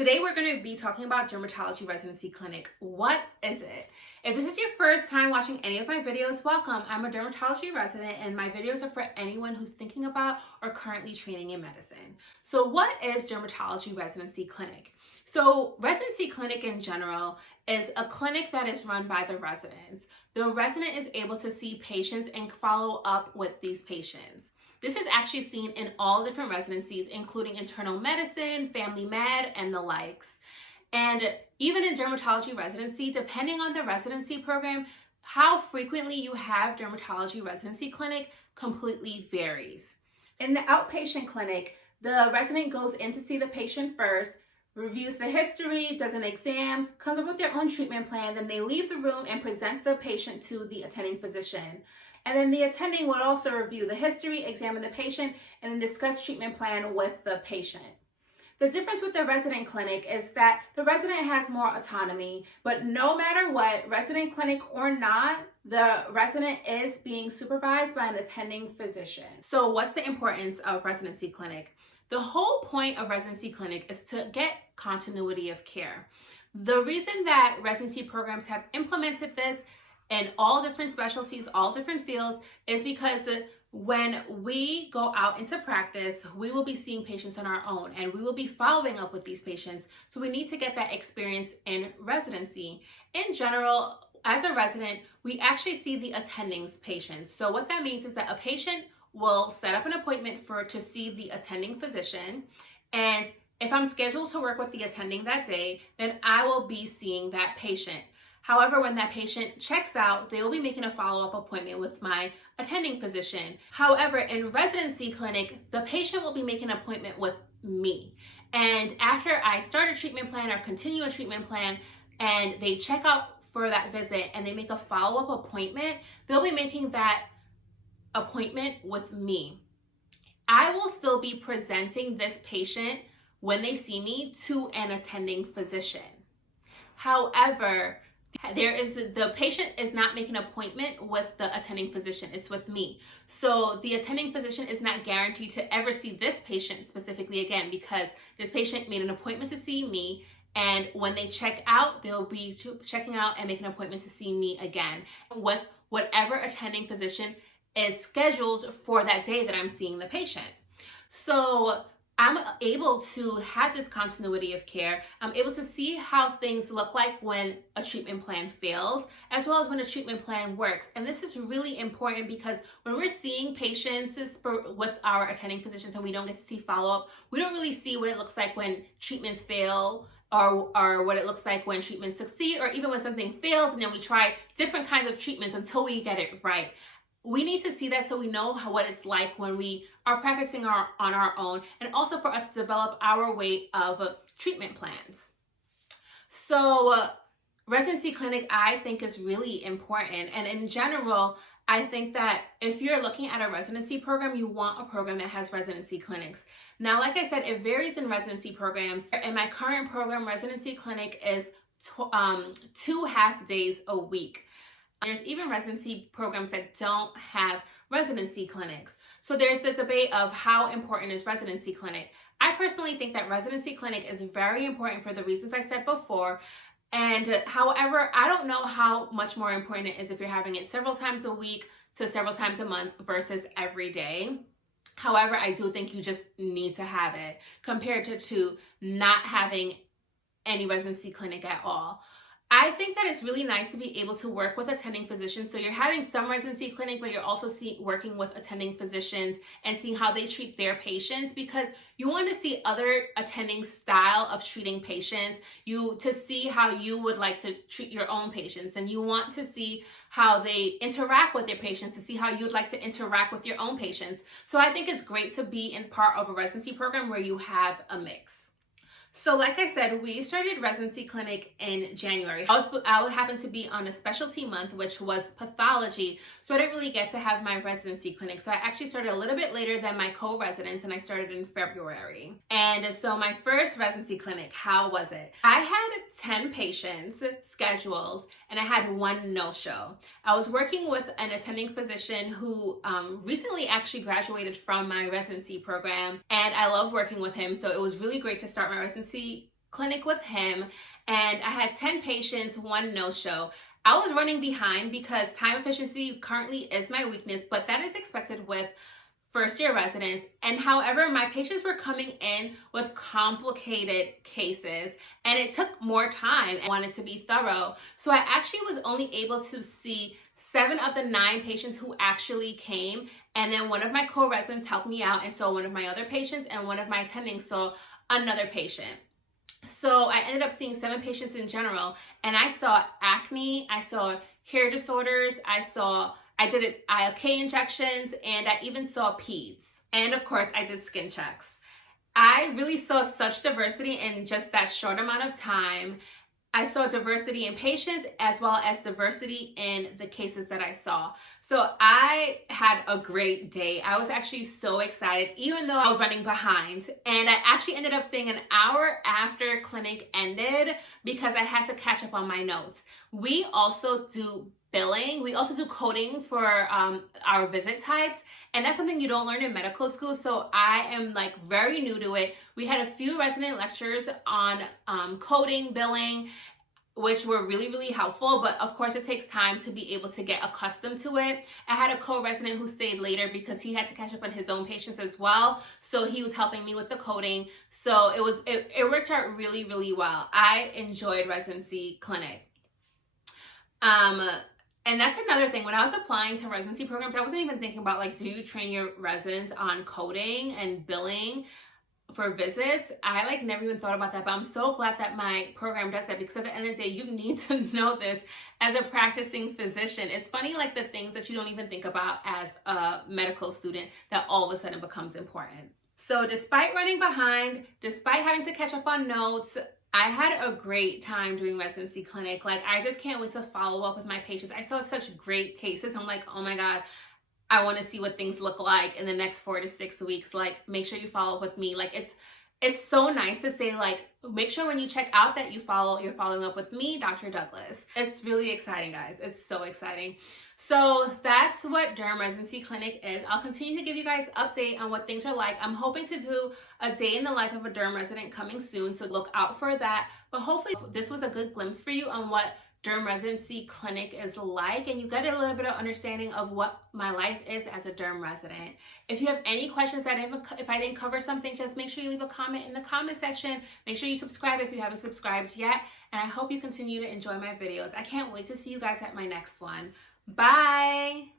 Today we're going to be talking about Dermatology Residency Clinic. What is it? If this is your first time watching any of my videos, welcome. I'm a dermatology resident and my videos are for anyone who's thinking about or currently training in medicine. So what is Dermatology Residency Clinic? So Residency Clinic in general is a clinic that is run by the residents. The resident is able to see patients and follow up with these patients. This is actually seen in all different residencies, including internal medicine, family med, and the likes. And even in dermatology residency, depending on the residency program, how frequently you have dermatology residency clinic completely varies. In the outpatient clinic, the resident goes in to see the patient first, reviews the history, does an exam, comes up with their own treatment plan, then they leave the room and present the patient to the attending physician. And then the attending would also review the history, examine the patient, and then discuss treatment plan with the patient. The difference with the resident clinic is that the resident has more autonomy, but no matter what, resident clinic or not, the resident is being supervised by an attending physician. So what's the importance of residency clinic? The whole point of residency clinic is to get continuity of care. The reason that residency programs have implemented this in all different specialties, all different fields, is because when we go out into practice, we will be seeing patients on our own and we will be following up with these patients. So we need to get that experience in residency. In general, as a resident, we actually see the attending patients. So what that means is that a patient will set up an appointment to see the attending physician. And if I'm scheduled to work with the attending that day, then I will be seeing that patient. However, when that patient checks out, they will be making a follow-up appointment with my attending physician. However, in residency clinic, the patient will be making an appointment with me. And after I start a treatment plan or continue a treatment plan, and they check out for that visit and they make a follow-up appointment, they'll be making that appointment with me. I will still be presenting this patient when they see me to an attending physician. However, the patient is not making an appointment with the attending physician, it's with me. So the attending physician is not guaranteed to ever see this patient specifically again, because this patient made an appointment to see me, and when they check out, they'll be checking out and make an appointment to see me again with whatever attending physician is scheduled for that day that I'm seeing the patient. So I'm able to have this continuity of care. I'm able to see how things look like when a treatment plan fails, as well as when a treatment plan works. And this is really important because when we're seeing patients with our attending physicians and we don't get to see follow-up, we don't really see what it looks like when treatments fail, or what it looks like when treatments succeed, or even when something fails and then we try different kinds of treatments until we get it right. We need to see that so we know what it's like when we are practicing on our own, and also for us to develop our way of treatment plans. So residency clinic, I think, is really important. And in general, I think that if you're looking at a residency program, you want a program that has residency clinics. Now, like I said, it varies in residency programs. In my current program, residency clinic is 2 half days a week. There's even residency programs that don't have residency clinics. So there's the debate of how important is residency clinic. I personally think that residency clinic is very important for the reasons I said before. And however, I don't know how much more important it is if you're having it several times a week to several times a month versus every day. However, I do think you just need to have it compared to not having any residency clinic at all. I think that it's really nice to be able to work with attending physicians. So you're having some residency clinic, but you're also working with attending physicians and seeing how they treat their patients, because you want to see other attending style of treating patients, to see how you would like to treat your own patients, and you want to see how they interact with their patients to see how you would like to interact with your own patients. So I think it's great to be in part of a residency program where you have a mix. So like I said, we started residency clinic in January. I happened to be on a specialty month, which was pathology, so I didn't really get to have my residency clinic. So I actually started a little bit later than my co-residents, and I started in February. And so my first residency clinic, how was it? I had 10 patients scheduled, and I had 1 no-show. I was working with an attending physician who recently actually graduated from my residency program, and I love working with him, so it was really great to start my residency clinic with him, and I had 10 patients, 1 no-show. I was running behind because time efficiency currently is my weakness, but that is expected with first-year residents. And however, my patients were coming in with complicated cases, and it took more time. I wanted to be thorough. So I actually was only able to see 7 of the 9 patients who actually came, and then one of my co-residents helped me out and saw one of my other patients, and one of my attendings saw another patient. So I ended up seeing 7 patients in general, and I saw acne, I saw hair disorders, I did ILK injections, and I even saw peds. And of course, I did skin checks. I really saw such diversity in just that short amount of time. I saw diversity in patients as well as diversity in the cases that I saw. So I had a great day. I was actually so excited, even though I was running behind. And I actually ended up staying an hour after clinic ended because I had to catch up on my notes. We also do billing. We also do coding for our visit types. And that's something you don't learn in medical school. So I am like very new to it. We had a few resident lectures on coding, billing, which were really, really helpful. But of course, it takes time to be able to get accustomed to it. I had a co-resident who stayed later because he had to catch up on his own patients as well. So he was helping me with the coding. So it worked out really, really well. I enjoyed Residency Clinic. And that's another thing. When I was applying to residency programs, I wasn't even thinking about like, do you train your residents on coding and billing for visits? I like never even thought about that, but I'm so glad that my program does that, because at the end of the day, you need to know this as a practicing physician. It's funny, like the things that you don't even think about as a medical student that all of a sudden becomes important. So despite running behind, despite having to catch up on notes, I had a great time doing Residency Clinic. Like, I just can't wait to follow up with my patients. I saw such great cases. I'm like, oh my God, I want to see what things look like in the next 4 to 6 weeks. Like, make sure you follow up with me. Like, it's so nice to say, like, make sure when you check out that you're following up with me, Dr. Douglas. It's really exciting, guys. It's so exciting. So that's what Derm Residency Clinic is. I'll continue to give you guys update on what things are like. I'm hoping to do a day in the life of a derm resident coming soon, so look out for that. But hopefully this was a good glimpse for you on what Derm Residency Clinic is like, and you get a little bit of understanding of what my life is as a derm resident. If you have any questions if I didn't cover something, just make sure you leave a comment in the comment section. Make sure you subscribe if you haven't subscribed yet, and I hope you continue to enjoy my videos. I can't wait to see you guys at my next one. Bye!